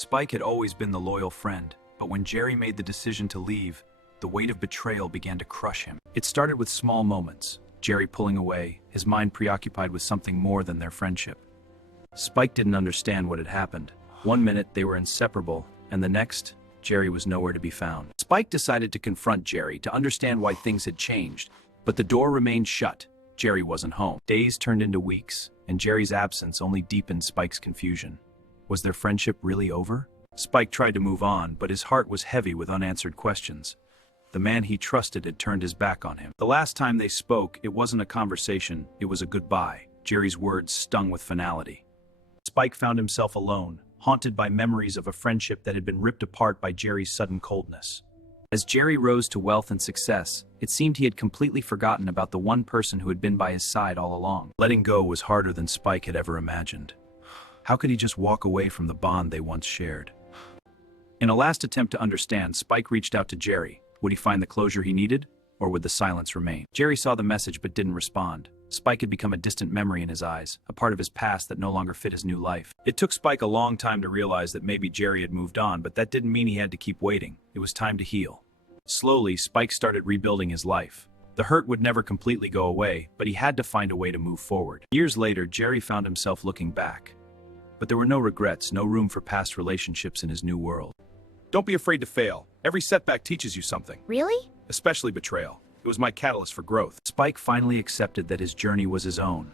Spike had always been the loyal friend, but when Jerry made the decision to leave, the weight of betrayal began to crush him. It started with small moments, Jerry pulling away, his mind preoccupied with something more than their friendship. Spike didn't understand what had happened. One minute they were inseparable, and the next, Jerry was nowhere to be found. Spike decided to confront Jerry to understand why things had changed, but the door remained shut. Jerry wasn't home. Days turned into weeks, and Jerry's absence only deepened Spike's confusion. Was their friendship really over? Spike tried to move on, but his heart was heavy with unanswered questions. The man he trusted had turned his back on him. The last time they spoke, it wasn't a conversation, it was a goodbye. Jerry's words stung with finality. Spike found himself alone, haunted by memories of a friendship that had been ripped apart by Jerry's sudden coldness. As Jerry rose to wealth and success, it seemed he had completely forgotten about the one person who had been by his side all along. Letting go was harder than Spike had ever imagined. How could he just walk away from the bond they once shared? In a last attempt to understand, Spike reached out to Jerry. Would he find the closure he needed, or would the silence remain? Jerry saw the message but didn't respond. Spike had become a distant memory in his eyes, a part of his past that no longer fit his new life. It took Spike a long time to realize that maybe Jerry had moved on, but that didn't mean he had to keep waiting. It was time to heal. Slowly, Spike started rebuilding his life. The hurt would never completely go away, but he had to find a way to move forward. Years later, Jerry found himself looking back. But there were no regrets, no room for past relationships in his new world. Don't be afraid to fail. Every setback teaches you something. Really? Especially betrayal. It was my catalyst for growth. Spike finally accepted that his journey was his own.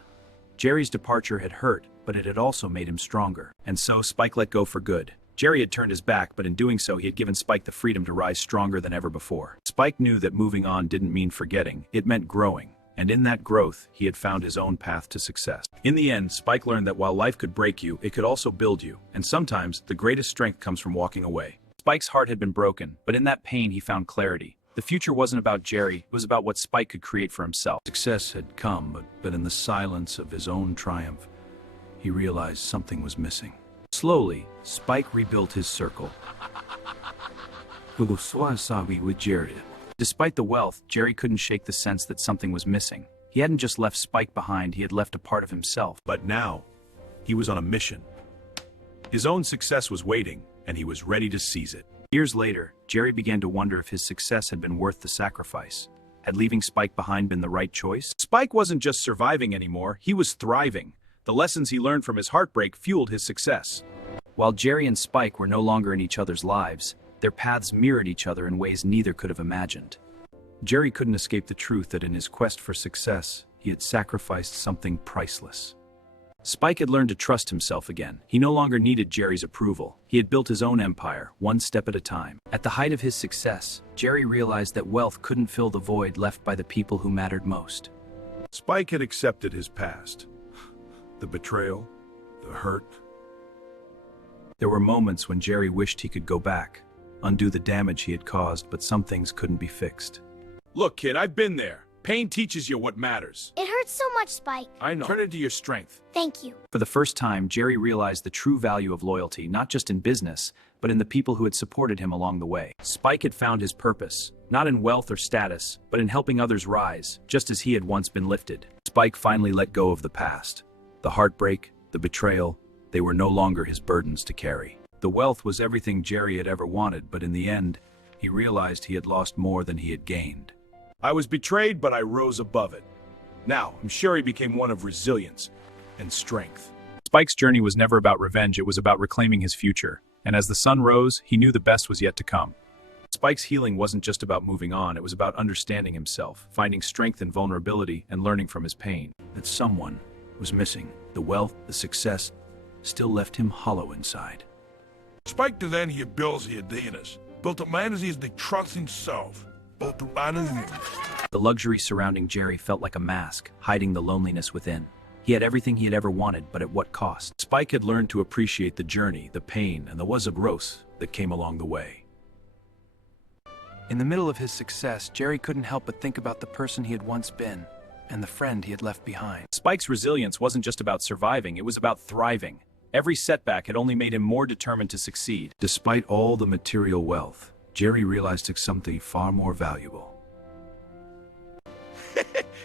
Jerry's departure had hurt, but it had also made him stronger. And so Spike let go for good. Jerry had turned his back, but in doing so, he had given Spike the freedom to rise stronger than ever before. Spike knew that moving on didn't mean forgetting, it meant growing. And in that growth, he had found his own path to success. In the end, Spike learned that while life could break you, it could also build you. And sometimes, the greatest strength comes from walking away. Spike's heart had been broken, but in that pain he found clarity. The future wasn't about Jerry, it was about what Spike could create for himself. Success had come, but in the silence of his own triumph, he realized something was missing. Slowly, Spike rebuilt his circle. With Jerry. Despite the wealth, Jerry couldn't shake the sense that something was missing. He hadn't just left Spike behind, he had left a part of himself. But now, he was on a mission. His own success was waiting, and he was ready to seize it. Years later, Jerry began to wonder if his success had been worth the sacrifice. Had leaving Spike behind been the right choice? Spike wasn't just surviving anymore, he was thriving. The lessons he learned from his heartbreak fueled his success. While Jerry and Spike were no longer in each other's lives, their paths mirrored each other in ways neither could have imagined. Jerry couldn't escape the truth that in his quest for success, he had sacrificed something priceless. Spike had learned to trust himself again. He no longer needed Jerry's approval. He had built his own empire, one step at a time. At the height of his success, Jerry realized that wealth couldn't fill the void left by the people who mattered most. Spike had accepted his past. The betrayal, the hurt. There were moments when Jerry wished he could go back, undo the damage he had caused, but some things couldn't be fixed. Look, kid, I've been there. Pain teaches you what matters. It hurts so much, Spike. I know. Turn it into your strength. Thank you. For the first time, Jerry realized the true value of loyalty, not just in business, but in the people who had supported him along the way. Spike had found his purpose, not in wealth or status, but in helping others rise, just as he had once been lifted. Spike finally let go of the past. The heartbreak, the betrayal, they were no longer his burdens to carry. The wealth was everything Jerry had ever wanted, but in the end, he realized he had lost more than he had gained. I was betrayed, but I rose above it. Now, I'm sure he became one of resilience and strength. Spike's journey was never about revenge, it was about reclaiming his future. And as the sun rose, he knew the best was yet to come. Spike's healing wasn't just about moving on, it was about understanding himself, finding strength in vulnerability, and learning from his pain. That someone was missing. The wealth, the success, still left him hollow inside. Spike to then he builds the ideas, built a man as he is the trust himself. The luxury surrounding Jerry felt like a mask, hiding the loneliness within. He had everything he had ever wanted, but at what cost? Spike had learned to appreciate the journey, the pain, and the growth that came along the way. In the middle of his success, Jerry couldn't help but think about the person he had once been, and the friend he had left behind. Spike's resilience wasn't just about surviving, it was about thriving. Every setback had only made him more determined to succeed. Despite all the material wealth, Jerry realized something far more valuable.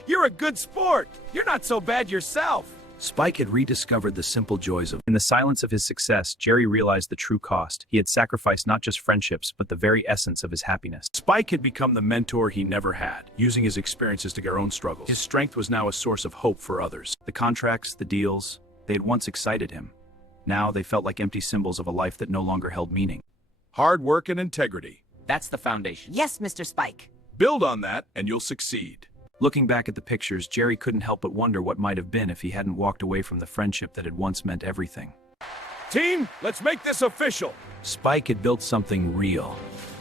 You're a good sport. You're not so bad yourself. Spike had rediscovered the simple joys of. In the silence of his success, Jerry realized the true cost. He had sacrificed not just friendships, but the very essence of his happiness. Spike had become the mentor he never had, using his experiences to get their own struggles. His strength was now a source of hope for others. The contracts, the deals, they had once excited him. Now they felt like empty symbols of a life that no longer held meaning. Hard work and integrity. That's the foundation. Yes, Mr. Spike. Build on that and you'll succeed. Looking back at the pictures, Jerry couldn't help but wonder what might have been if he hadn't walked away from the friendship that had once meant everything. Team, let's make this official. Spike had built something real.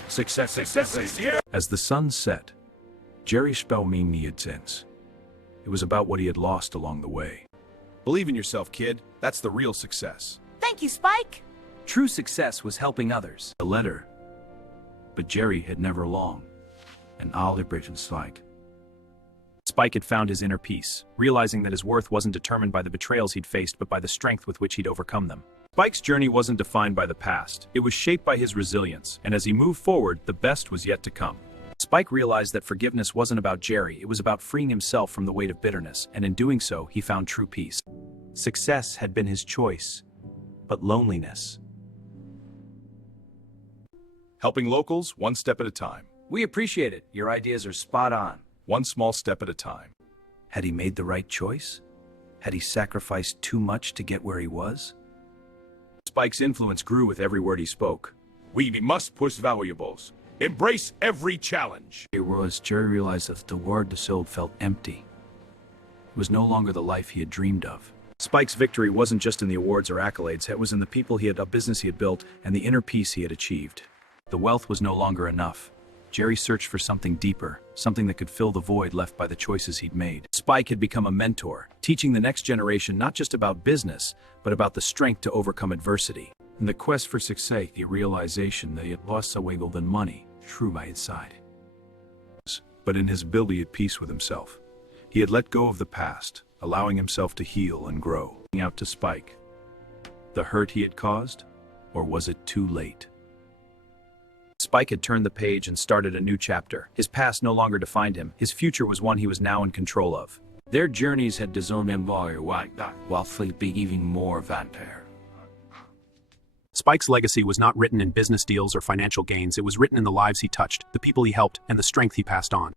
Success is here. As the sun set, Jerry spelled me sense. It was about what he had lost along the way. Believe in yourself, kid. That's the real success. Thank you, Spike. True success was helping others. A letter. But Jerry had never long. An Alibridge Spike. Spike had found his inner peace, realizing that his worth wasn't determined by the betrayals he'd faced, but by the strength with which he'd overcome them. Spike's journey wasn't defined by the past. It was shaped by his resilience, and as he moved forward, the best was yet to come. Spike realized that forgiveness wasn't about Jerry, it was about freeing himself from the weight of bitterness, and in doing so, he found true peace. Success had been his choice, but loneliness. Helping locals, one step at a time. We appreciate it. Your ideas are spot on. One small step at a time. Had he made the right choice? Had he sacrificed too much to get where he was? Spike's influence grew with every word he spoke. We must push valuables. Embrace every challenge. Jerry realized that the word the soul felt empty. It was no longer the life he had dreamed of. Spike's victory wasn't just in the awards or accolades, it was in the people a business he had built, and the inner peace he had achieved. The wealth was no longer enough. Jerry searched for something deeper, something that could fill the void left by the choices he'd made. Spike had become a mentor, teaching the next generation not just about business, but about the strength to overcome adversity. In the quest for success, the realization that he had lost a wiggle than money, true by his side. But in his ability at peace with himself, he had let go of the past, allowing himself to heal and grow. Out to Spike. The hurt he had caused? Or was it too late? Spike had turned the page and started a new chapter. His past no longer defined him. His future was one he was now in control of. Their journeys had disowned him while sleeping even more vampire. Spike's legacy was not written in business deals or financial gains. It was written in the lives he touched, the people he helped, and the strength he passed on.